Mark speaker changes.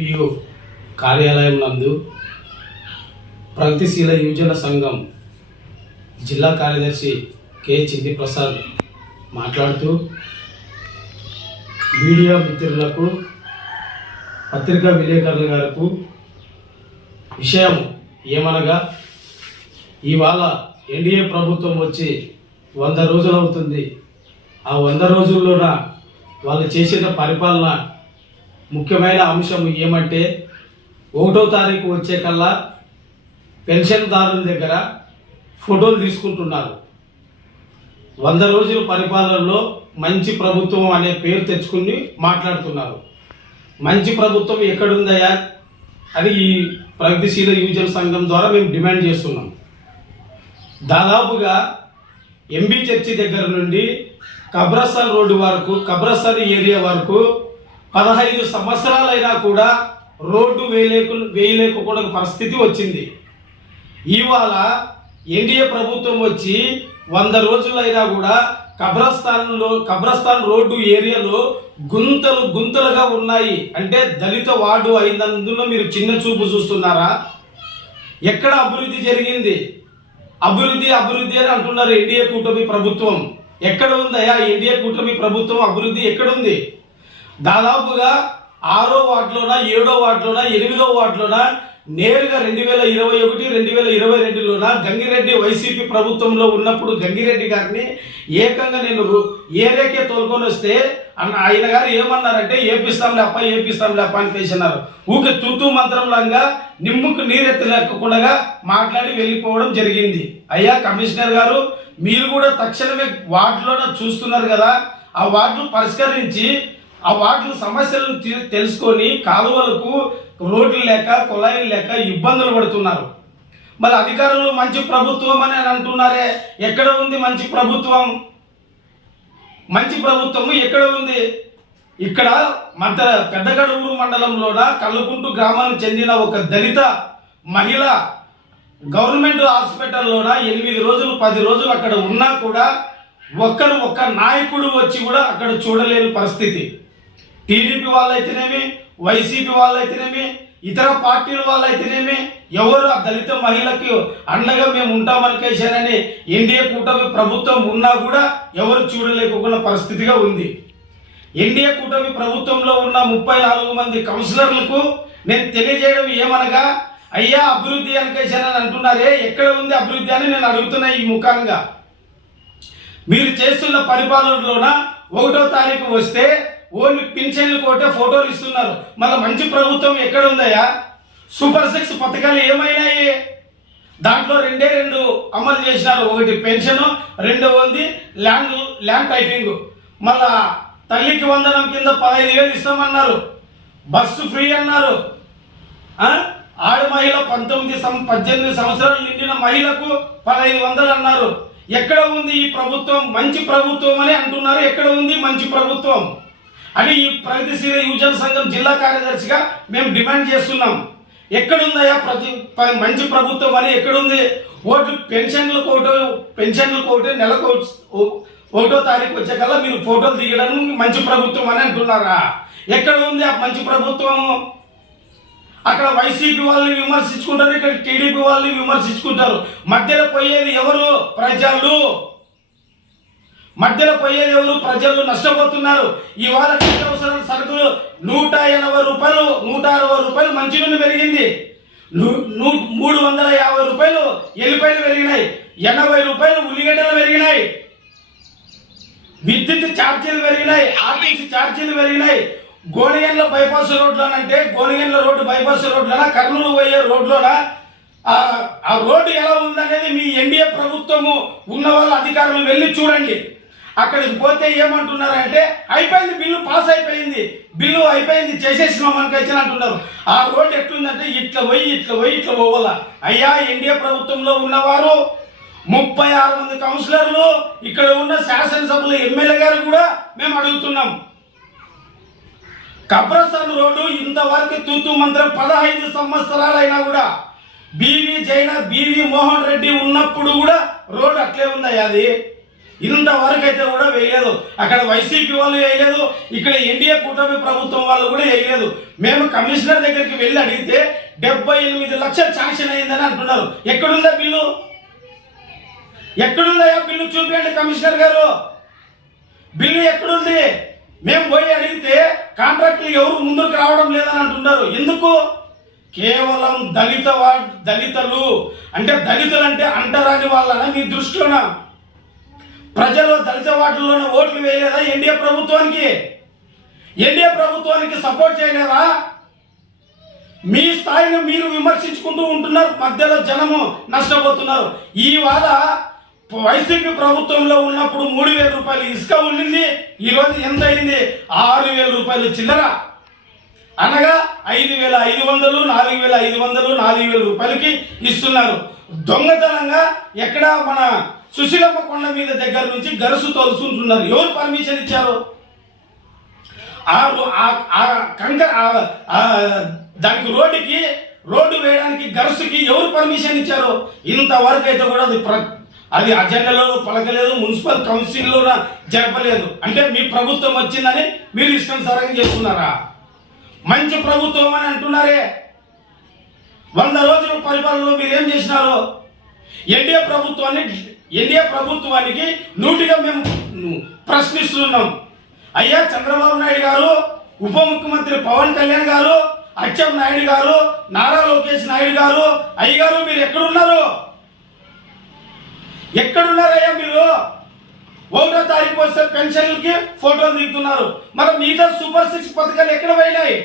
Speaker 1: TU కార్యాలయం నందు ప్రగతిశీల యువజన సంఘం జిల్లా కార్యదర్శి కె. చింది ప్రసాద్ మాట్లాడుతూ మీడియా మిత్రులకు పత్రికా విలేకరుల గారికి విషయం ఏమనగా ఇవాళ ఎన్డీఏ ప్రభుత్వం వచ్చి వంద రోజులు అవుతుంది ఆ వంద రోజుల్లోన వాళ్ళు చేసిన పరిపాలన ముఖ్యమైన అంశం ఏమంటే ఒకటో తారీఖు వచ్చే కల్లా పెన్షన్దారుల దగ్గర ఫోటోలు తీసుకుంటున్నారు. వంద రోజుల పరిపాలనలో మంచి ప్రభుత్వం అనే పేరు తెచ్చుకుని మాట్లాడుతున్నారు. మంచి ప్రభుత్వం ఎక్కడుందయ్యా? అని ఈ ప్రగతిశీల యువజన సంఘం ద్వారా మేము డిమాండ్ చేస్తున్నాం. దాదాపుగా ఎంబీ చర్చి దగ్గర నుండి కబ్రస్థాన్ రోడ్డు వరకు కబ్రస్థాన్ ఏరియా వరకు పదహైదు సంవత్సరాలైనా కూడా రోడ్డు వేయలేకు వేయలేకపోవడం పరిస్థితి వచ్చింది. ఇవాళ ఎన్డీఏ ప్రభుత్వం వచ్చి వంద రోజులైనా కూడా కబ్రస్థాన్లో కబ్రస్థాన్ రోడ్డు ఏరియాలో గుంతలు గుంతలుగా ఉన్నాయి. అంటే దళిత వార్డు అయినందున మీరు చిన్న చూపు చూస్తున్నారా? ఎక్కడ అభివృద్ధి జరిగింది? అభివృద్ధి అభివృద్ధి అని అంటున్నారు ఎన్డీఏ కూటమి ప్రభుత్వం. ఎక్కడ ఉందయా ఎన్డీఏ కూటమి ప్రభుత్వం అభివృద్ధి ఎక్కడుంది? దాదాపుగా ఆరో వార్డులోన ఏడో వార్డులోన ఎనిమిదో వార్డులోన నేరుగా రెండు వేల ఇరవై ఒకటి రెండు వేల ఇరవై రెండులోన గంగిరెడ్డి వైసీపీ ప్రభుత్వంలో ఉన్నప్పుడు గంగిరెడ్డి గారిని ఏకంగా నేను ఏరేకే తోలుకొని వస్తే అన్న ఆయన గారు ఏమన్నారంటే ఏపిస్తాంలే అప్ప ఏపిస్తాంలే అప్ప అని పేసినారు ఊకే తుత్తు మంత్రంలాగా నిమ్ముకు నీరెత్తలేకుండా మాట్లాడి వెళ్ళిపోవడం జరిగింది. అయ్యా కమిషనర్ గారు మీరు కూడా తక్షణమే వార్డులోనే చూస్తున్నారు కదా. ఆ వార్డును పరిష్కరించి ఆ వాటి సమస్యలను తెలుసుకొని కాలువలకు రోడ్లు లేక కుళాయిలు లేక ఇబ్బందులు పడుతున్నారు. మరి అధికారులు మంచి ప్రభుత్వం అని అంటున్నారే ఎక్కడ ఉంది మంచి ప్రభుత్వం? మంచి ప్రభుత్వము ఎక్కడ ఉంది? ఇక్కడ మధ్య పెద్దగడూరు మండలంలోన కల్లుకుంటు గ్రామానికి చెందిన ఒక దళిత మహిళ గవర్నమెంట్ హాస్పిటల్లోన ఎనిమిది రోజులు పది రోజులు అక్కడ ఉన్నా కూడా ఒక్కరు ఒక్క నాయకుడు వచ్చి కూడా అక్కడ చూడలేని పరిస్థితి. టీడీపీ వాళ్ళైతేనేమి వైసీపీ వాళ్ళైతేనేమి ఇతర పార్టీల వాళ్ళైతేనేమి ఎవరు ఆ దళిత మహిళకి అండగా మేము ఉంటామనికేశానని ఎన్డీఏ కూటమి ప్రభుత్వం ఉన్నా కూడా ఎవరు చూడలేకపోయిన పరిస్థితిగా ఉంది. ఎన్డీఏ కూటమి ప్రభుత్వంలో ఉన్న ముప్పై నాలుగు మంది కౌన్సిలర్లకు నేను తెలియజేయడం ఏమనగా అయ్యా అభివృద్ధి అనికేశానని అంటున్నారే ఎక్కడ ఉంది అభివృద్ధి అని నేను అడుగుతున్నా ఈ ముఖంగా. మీరు చేస్తున్న పరిపాలనలోన ఒకటో తారీఖు వస్తే ఓన్లీ పింఛన్లు కోటే ఫోటోలు ఇస్తున్నారు. మళ్ళీ మంచి ప్రభుత్వం ఎక్కడ ఉందయ్యా? సూపర్ సిక్స్ పథకాలు ఏమైనాయి? దాంట్లో రెండే రెండు అమలు చేసినారు. ఒకటి పెన్షన్ రెండవది ల్యాండ్ ల్యాండ్ టైపింగ్. మళ్ళా తల్లికి వందనం కింద పదహైదు వేలు ఇస్తామన్నారు. బస్సు ఫ్రీ అన్నారు. ఆడ మహిళ పంతొమ్మిది సం- పద్దెనిమిది సంవత్సరాలు నిండిన మహిళకు పదహైదు వందలు అన్నారు. ఎక్కడ ఉంది ఈ ప్రభుత్వం? మంచి ప్రభుత్వం అని అంటున్నారు. ఎక్కడ ఉంది మంచి ప్రభుత్వం? అని ఈ ప్రగతిశీల యువజన సంఘం జిల్లా కార్యదర్శిగా మేము డిమాండ్ చేస్తున్నాం. ఎక్కడుందయ్యా ప్రతి మంచి ప్రభుత్వం అని ఎక్కడుంది? ఓట్లు పెన్షన్లు కోటో పెన్షన్లు కోటే నెలకు ఒకటో తారీఖు వచ్చేకల్లా మీరు ఫోటోలు తీయడం మంచి ప్రభుత్వం అని అంటున్నారా? ఎక్కడ ఉంది ఆ మంచి ప్రభుత్వము? అక్కడ వైసీపీ వాళ్ళని విమర్శించుకుంటారు ఇక్కడ టీడీపీ వాళ్ళని విమర్శించుకుంటారు. మధ్యలో పోయేది ఎవరు? ప్రజలు. మధ్యలో పోయేది ఎవరు? ప్రజలు నష్టపోతున్నారు. ఇవాళ నిత్యావసర సరుకులు నూట ఎనభై రూపాయలు నూట అరవై రూపాయలు మంచినూనె పెరిగింది. మూడు వందల యాభై రూపాయలు ఎల్లిపాయలు పెరిగినాయి. ఎనభై రూపాయలు ఉల్లిగడ్డలు పెరిగినాయి. విద్యుత్ ఛార్జీలు పెరిగినాయి ఆర్టీసీ ఛార్జీలు పెరిగినాయి. గోనిగండ్ల బైపాస్ రోడ్లోనంటే గోనిగండ్ల రోడ్డు బైపాస్ రోడ్లోనా కర్నూలు పోయే రోడ్లోనా? ఆ ఆ రోడ్డు ఎలా ఉందనేది మీ ఎన్డీఏ ప్రభుత్వము ఉన్న వాళ్ళ అధికారులు వెళ్ళి చూడండి. అక్కడికి పోతే ఏమంటున్నారంటే అయిపోయింది బిల్లు పాస్ అయిపోయింది. బిల్లు అయిపోయింది చేసేసినాం మనకి వచ్చిన అంటున్నారు. ఆ రోడ్డు ఎట్లుందంటే ఇట్లా పోయి ఇట్లా పోయి ఇట్లా పోవాలా. అయ్యా ఎన్డీఏ ప్రభుత్వంలో ఉన్నవారు ముప్పై ఆరు మంది కౌన్సిలర్లు ఇక్కడ ఉన్న శాసనసభలో ఎమ్మెల్యే గారు కూడా మేము అడుగుతున్నాం. కబ్రస్థాన్ రోడ్డు ఇంతవరకు తూతూ మంత్రం పదహైదు సంవత్సరాలైనా కూడా బీవీ జైన బీవీ మోహన్ రెడ్డి ఉన్నప్పుడు కూడా రోడ్డు అట్లే ఉందయ్యా అది. ఇంతవరకు అయితే కూడా వేయలేదు. అక్కడ వైసీపీ వాళ్ళు వేయలేదు ఇక్కడ ఎన్డీఏ కూటమి ప్రభుత్వం వాళ్ళు కూడా వేయలేదు. మేము కమిషనర్ దగ్గరికి వెళ్ళి అడిగితే డెబ్బై ఎనిమిది లక్షలు శాంక్షన్ అయిందని అంటున్నారు. ఎక్కడుందా బిల్లు? ఎక్కడుందా బిల్లు చూపించండి కమిషనర్ గారు. బిల్లు ఎక్కడుంది? మేము పోయి అడిగితే కాంట్రాక్టులు ఎవరు ముందుకు రావడం లేదని అంటున్నారు. ఎందుకు? కేవలం దళిత దళితలు దళితులు. అంటే దళితులు అంటే అంటరాని వాళ్ళన మీ దృష్టిలోనా? ప్రజలు దళిత వాటిల్లోనే ఓట్లు వేయలేదా ఎన్డీఏ ప్రభుత్వానికి? ఎన్డీఏ ప్రభుత్వానికి సపోర్ట్ చేయలేదా? మీ స్థాయిని మీరు విమర్శించుకుంటూ ఉంటున్నారు మధ్యలో జనము నష్టపోతున్నారు. ఈ వార వైసీపీ ప్రభుత్వంలో ఉన్నప్పుడు మూడు వేల రూపాయలు ఇసుక ఉండింది ఈరోజు ఎంత అయింది? ఆరు వేల రూపాయలు చిల్లర. అనగా ఐదు వేల ఐదు వందలు నాలుగు వేల ఐదు వందలు నాలుగు వేల రూపాయలకి ఇస్తున్నారు. దొంగతనంగా ఎక్కడ మన సుశీలమ్మ కొండ మీద దగ్గర నుంచి గరుసు తోలుస్తుంటున్నారు ఎవరు పర్మిషన్ ఇచ్చారు? ఆ రో- కంకర దానికి రోడ్డుకి రోడ్డు వేయడానికి గరుసుకి ఎవరు పర్మిషన్ ఇచ్చారు? ఇంతవరకు అయితే కూడా అది అది అజెండాలో పలకలేదు మున్సిపల్ కౌన్సిల్లో జరపలేదు. అంటే మీ ప్రభుత్వం వచ్చిందని మీరు ఇష్టం సరంగా చేస్తున్నారా మంచి ప్రభుత్వం అని అంటున్నారే. వంద రోజుల పరిపాలనలో మీరు ఏం చేసినారు? ఎన్డీఏ ప్రభుత్వాన్ని ఎన్డీఏ ప్రభుత్వానికి నూటిగా మేము ప్రశ్నిస్తున్నాం. అయ్యా చంద్రబాబు నాయుడు గారు ఉప ముఖ్యమంత్రి పవన్ కళ్యాణ్ గారు అచ్చం నాయుడు గారు నారా లోకేష్ నాయుడు గారు అయ్యగారు మీరు ఎక్కడున్నారు? ఎక్కడున్నారయ్యా మీరు? ఒకటో తారీఖు వస్తే పెన్షన్లకి ఫోటోలు దిగుతున్నారు. మరి మిగతా సూపర్ సిక్స్ పథకాలు ఎక్కడ పోయినాయి?